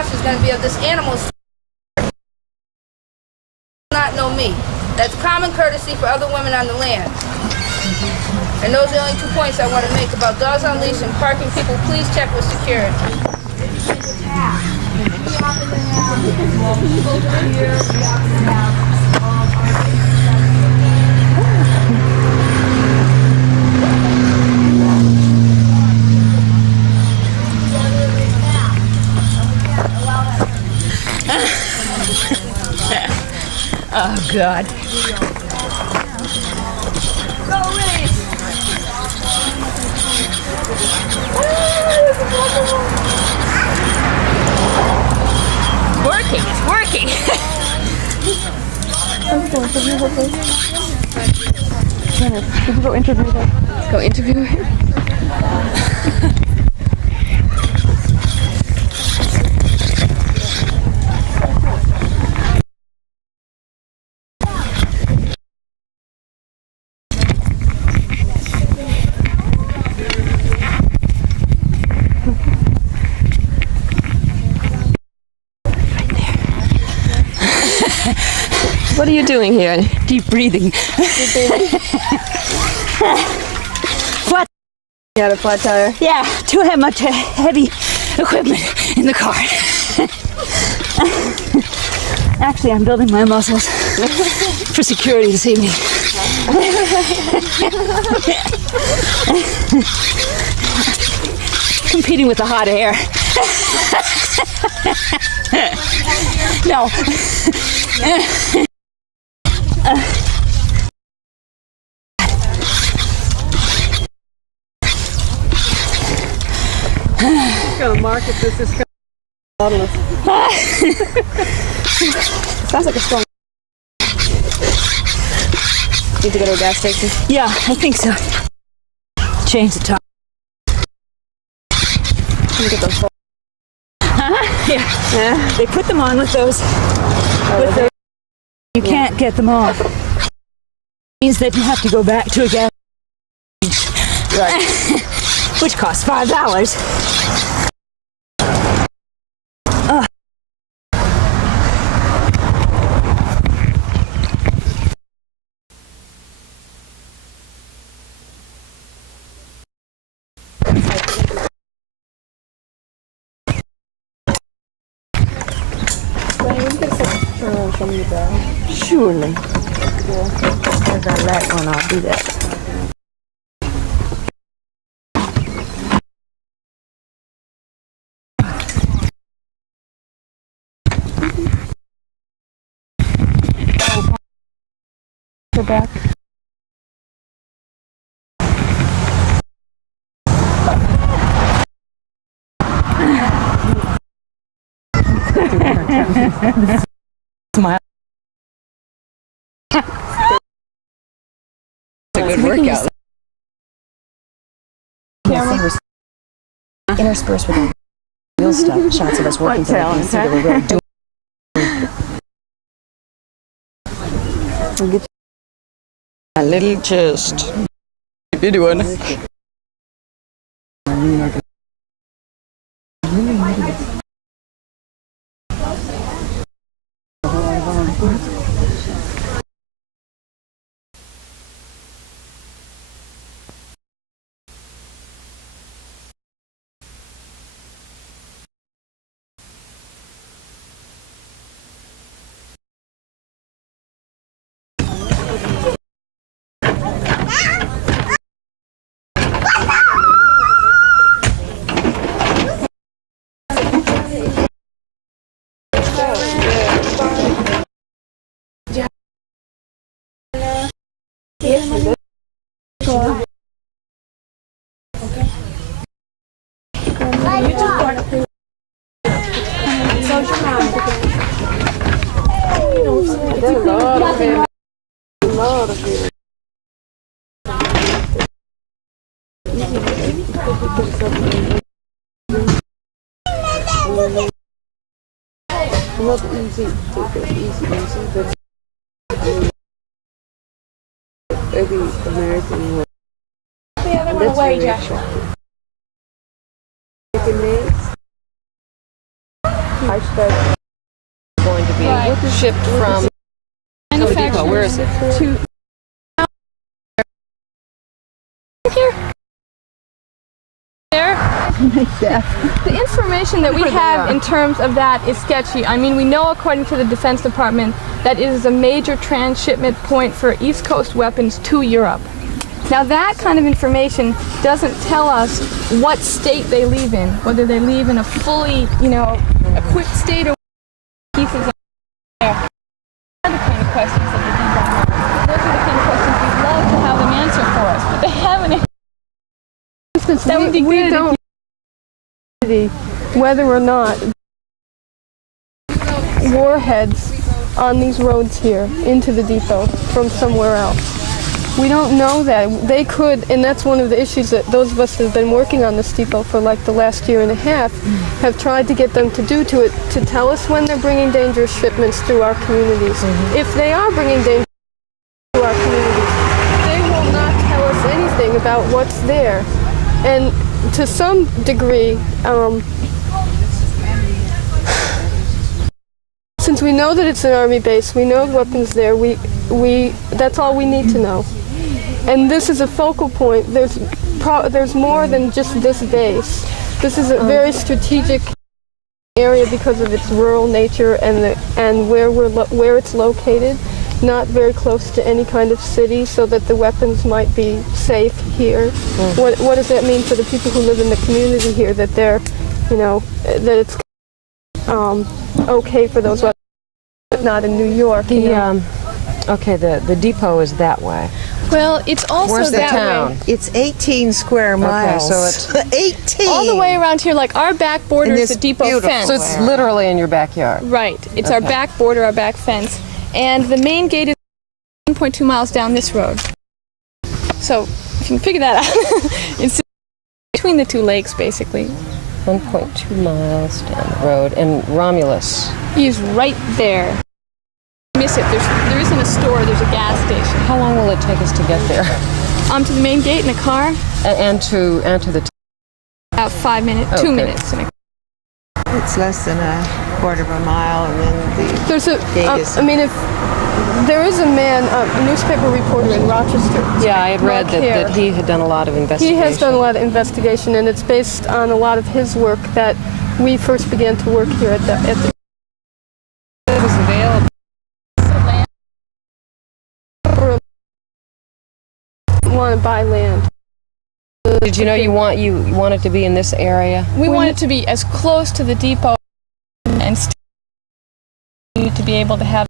response is going to be of this animal not know me. That's common courtesy for other women on the land. And those are the only 2 points I want to make about dogs on leash and parking people. Please check with security. Oh, God. It's working. Did you go interview her? Go interview him? What are you doing here? Deep breathing. Flat. You had a flat tire? Yeah, too much heavy equipment in the car. Actually, I'm building my muscles for security this evening. Competing with the hot air. No. Gonna market this as bottomless. Sounds like a strong. Need to go to a gas station? Yeah, I think so. Change the time. Let me get those. Yeah. They put them on with those. You can't get them off. It means that you have to go back to a gas station. Right. Which costs $5. Surely. As I let one, I'll do that. Go back. Smile. It's a good workout. Interspersed with the real stuff, shots of us working for the PC that we're really doing. We'll get A little chest. Keep you doing. Not easy, easy, but every American way. Yeah, they went away, Joshua. Chicken eggs. HeRSToRy going to be shipped from the depot. Where is it? The information that we have in terms of that is sketchy. I mean, we know according to the Defense Department that it is a major transshipment point for East Coast weapons to Europe. Now that kind of information doesn't tell us what state they leave in, whether they leave in a fully, equipped state or pieces of there. Those are the kind of questions that the debug. Those are the kind of questions we'd love to have them answer for us, but they haven't. That would be We good. don't whether or not warheads on these roads here into the depot from somewhere else. We don't know that. They could, and that's one of the issues that those of us that have been working on this depot for like the last year and a half have tried to get them to do to it, to tell us when they're bringing dangerous shipments through our communities. If they are bringing dangerous through our communities, they will not tell us anything about what's there. And to some degree, since we know that it's an Army base, we know weapons there, that's all we need to know. And this is a focal point. There's more than just this base. This is a very strategic area because of its rural nature and where it's located. Not very close to any kind of city, so that the weapons might be safe here. What does that mean for the people who live in the community here? That they're, that it's okay for those weapons, but not in New York. Okay, the depot is that way. Well, it's also Where's the that town? way. It's 18 square miles. Okay, so it's 18. All the way around here, like our back border And is the it's depot beautiful. fence. so it's literally in your backyard. Right. It's our back border, our back fence. And the main gate is 1.2 miles down this road. So, if you can figure that out, it's between the two lakes, basically. 1.2 miles down the road, and Romulus. He's right there. Miss it. There isn't a store. There's a gas station. How long will it take us to get there? To the main gate in a car. And to the. About 5 minutes, 2 Okay. minutes. It's less than a quarter of a mile, and then There's a, gate is... if there is a man, a newspaper reporter in Rochester. Yeah, I had read Right here. that he had done a lot of investigation. He has done a lot of investigation, and it's based on a lot of his work that we first began to work here at the It was available. want to buy land. Did you know you want it to be in this area? We want it to be as close to the depot and to be able to have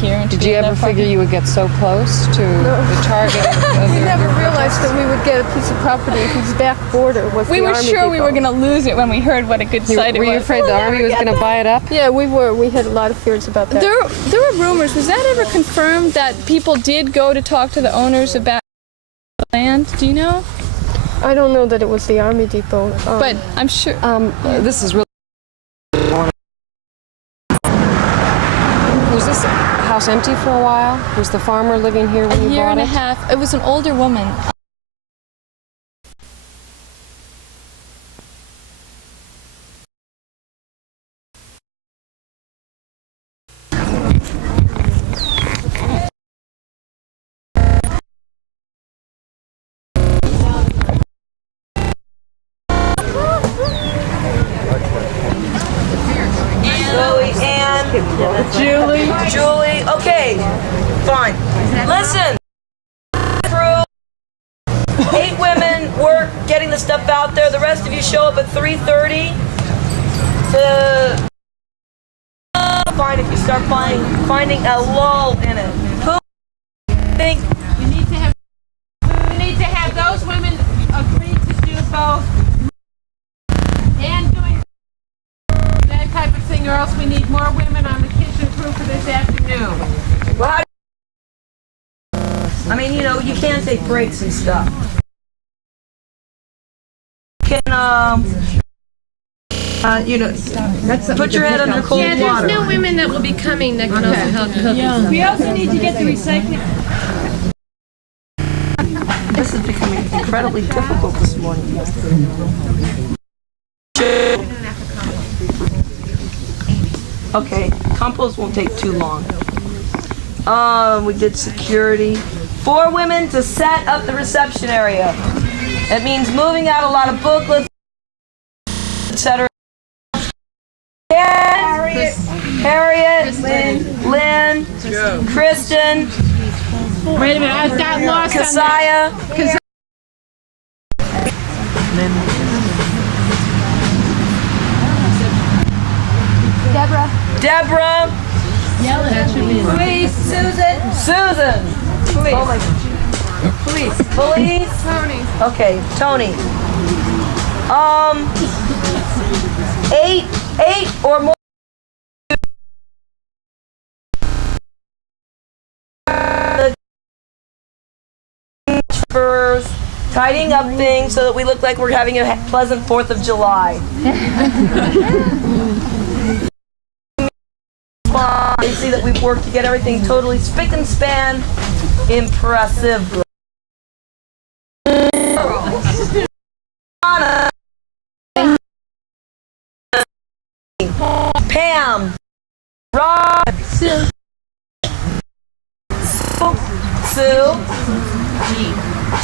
here. And Did you ever figure you would get so close to the target? We never realized that we would get a piece of property whose back border was We the were Army sure we depot. were going to lose it when we heard what a good site it was. Were you afraid the Army was going to buy it up? Yeah, we were. We had a lot of fears about that. There were rumors. Was that ever confirmed that people did go to talk to the owners about the land? Do you know? I don't know that it was the Army depot. But I'm sure. This is really. Was this house empty for a while? Was the farmer living here when you A year bought and a it? half. It was an older woman. Zoe, Ann, Julie. Okay, fine. Listen. Through 8 women work getting the stuff out there. The rest of you show up at 3:30. Fine if you start finding a lull in it. Who think? You need to have those women agree to do both and doing that type of thing, or else we need more women on the kitchen crew for this afternoon. Well, I mean, you can take breaks and stuff. Can put your head under cold Yeah, water. there's no women that will be coming that can also help cook and stuff. We also need to get the recycling. This is becoming incredibly difficult this morning. Okay, compost won't take too long. We did security. 4 women to set up the reception area. That means moving out a lot of booklets, etc. Harriet, Lynn, Kristen, Wait a minute, I got lost on Keziah. Deborah. Police. Susan. Police. Oh my God. Police. Tony. Okay, Tony. 8 or more. For tidying up things so that we look like we're having a pleasant 4th of July. They see that we've worked to get everything totally spick and span impressive. Pam, Rob, Sue,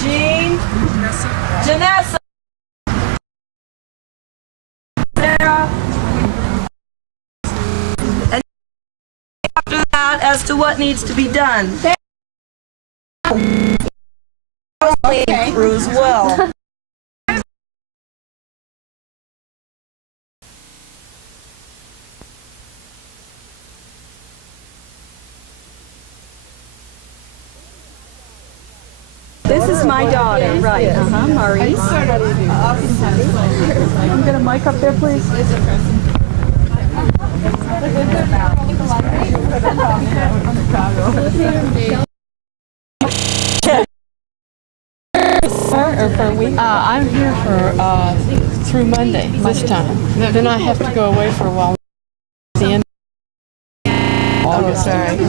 Jean, Janessa, Sarah, and after that as to what needs to be done. Okay. Through as well. This is my daughter, right? Maurice. Can you get a mic up there, please? I'm here for through Monday this time. Then I have to go away for a while. The end of August. Sorry. Are you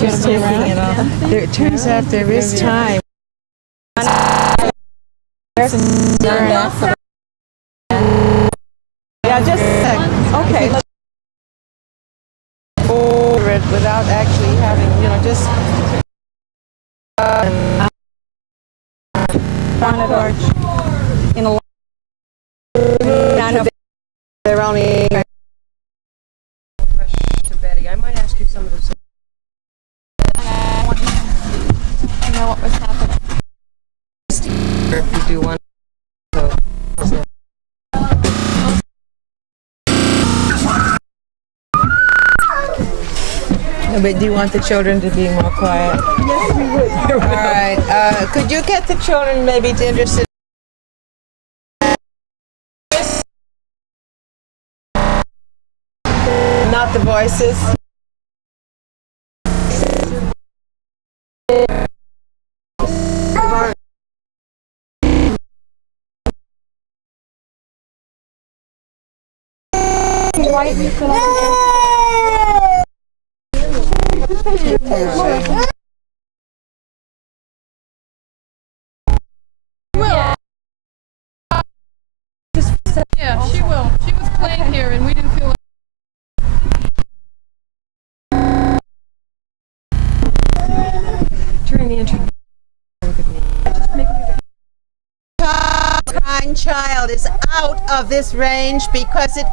going to be around? It turns out there is time. Yeah, just okay. Over it without actually having, just On an arch in a they're only. to Betty. I might ask you some of those. You know what was happening. If you do one. But do you want the children to be more quiet? Yes, we would. All right. Could you get the children maybe to interested? Not the voices. Yeah, she will. She was playing here and we didn't feel During the introduction. Crying child is out of this range because it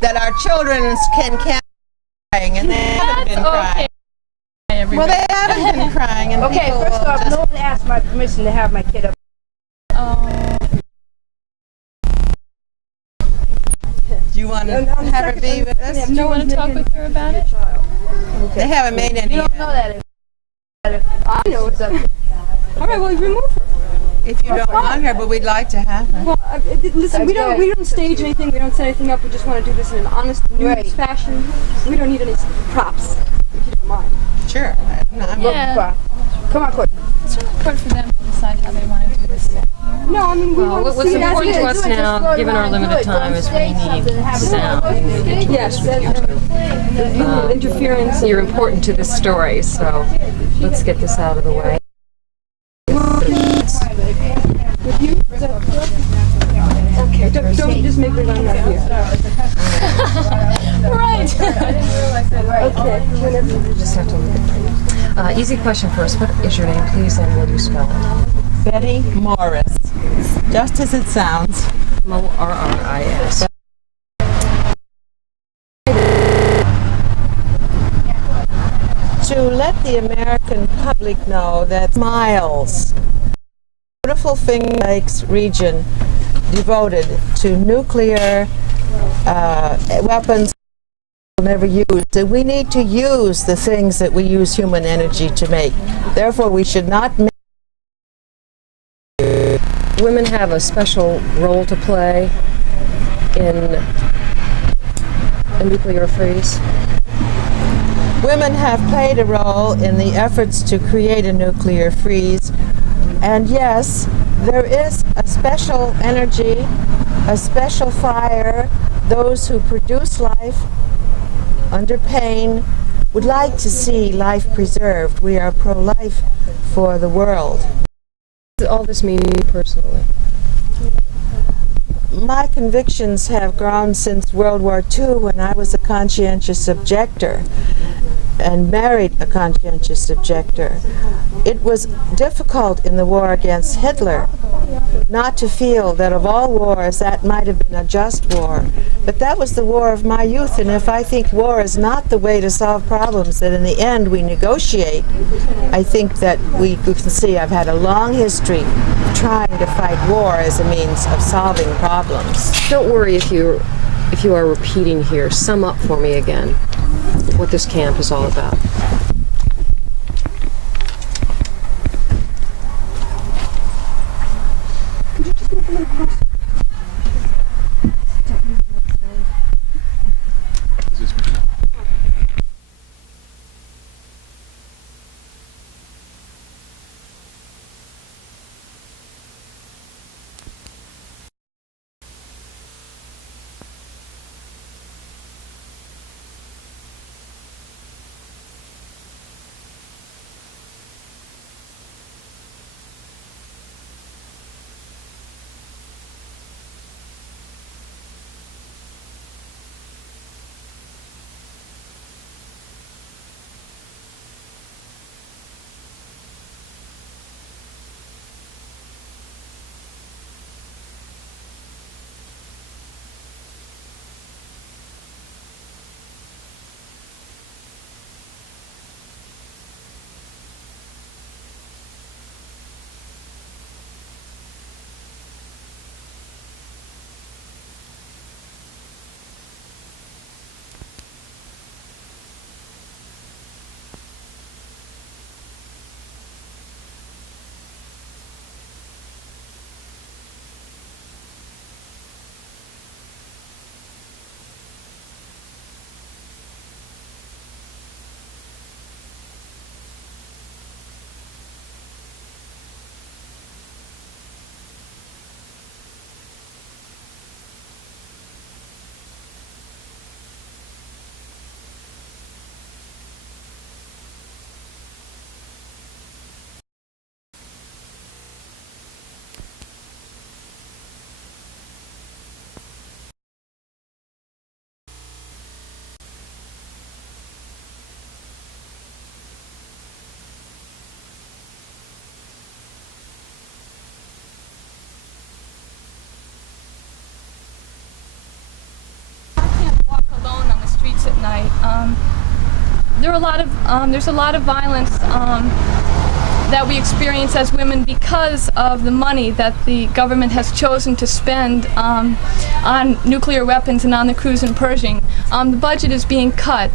that our children can crying and they haven't been crying. Well, they haven't been crying. And Okay, people first will off, just- no one asked my permission to have my kid up. Do you want to have her be with us? Do you want to talk with her about it? They haven't made any. You don't know that if I know it's up. All right, well, remove her. If you don't want her, but we'd like to have her. Well, listen, we That's don't stage anything. We don't set anything up. We just want to do this in an honest, Right. fashion. We don't need any props, if you don't mind. Sure. Yeah. Come on, Courtney. It's really important for them to decide how they want to do this. No, I mean, we want to what's see it as important it to is. us now, given our limited time, is we need sound. Yes, interference. You're important to this story, so let's get this out of the way. With you? Is that correct? Okay. Don't just make me run right here. Just have to look at easy question first. What is your name, please, and will you spell it? Betty Morris. Just as it sounds. Morris. To let the American public know that miles, beautiful Finger Lakes region devoted to nuclear weapons we'll never use, that we need to use the things that we use human energy to make. Therefore, we should not make. Women have a special role to play in a nuclear freeze. Women have played a role in the efforts to create a nuclear freeze. And yes, there is a special energy, a special fire. Those who produce life under pain would like to see life preserved. We are pro-life for the world. What does all this mean to you personally? My convictions have grown since World War II, when I was a conscientious objector and married a conscientious objector. It was difficult in the war against Hitler not to feel that of all wars that might have been a just war. But that was the war of my youth, and if I think war is not the way to solve problems, that in the end we negotiate, I think that we can see I've had a long history of trying to fight war as a means of solving problems. Don't worry if you are repeating here. Sum up for me again what this camp is all about. At night. There's a lot of violence that we experience as women because of the money that the government has chosen to spend on nuclear weapons and on the cruise and purging. The budget is being cut.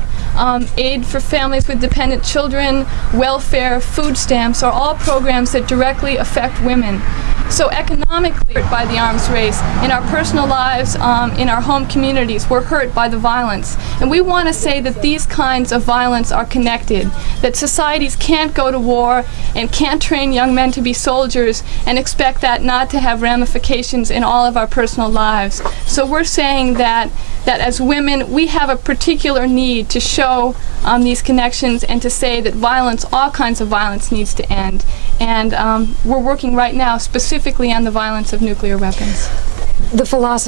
Aid for families with dependent children, welfare, food stamps are all programs that directly affect women. So economically, we're hurt by the arms race. In our personal lives, in our home communities, we're hurt by the violence. And we want to say that these kinds of violence are connected, that societies can't go to war and can't train young men to be soldiers and expect that not to have ramifications in all of our personal lives. So we're saying that as women, we have a particular need to show these connections and to say that violence, all kinds of violence, needs to end. And we're working right now specifically on the violence of nuclear weapons. The philosophy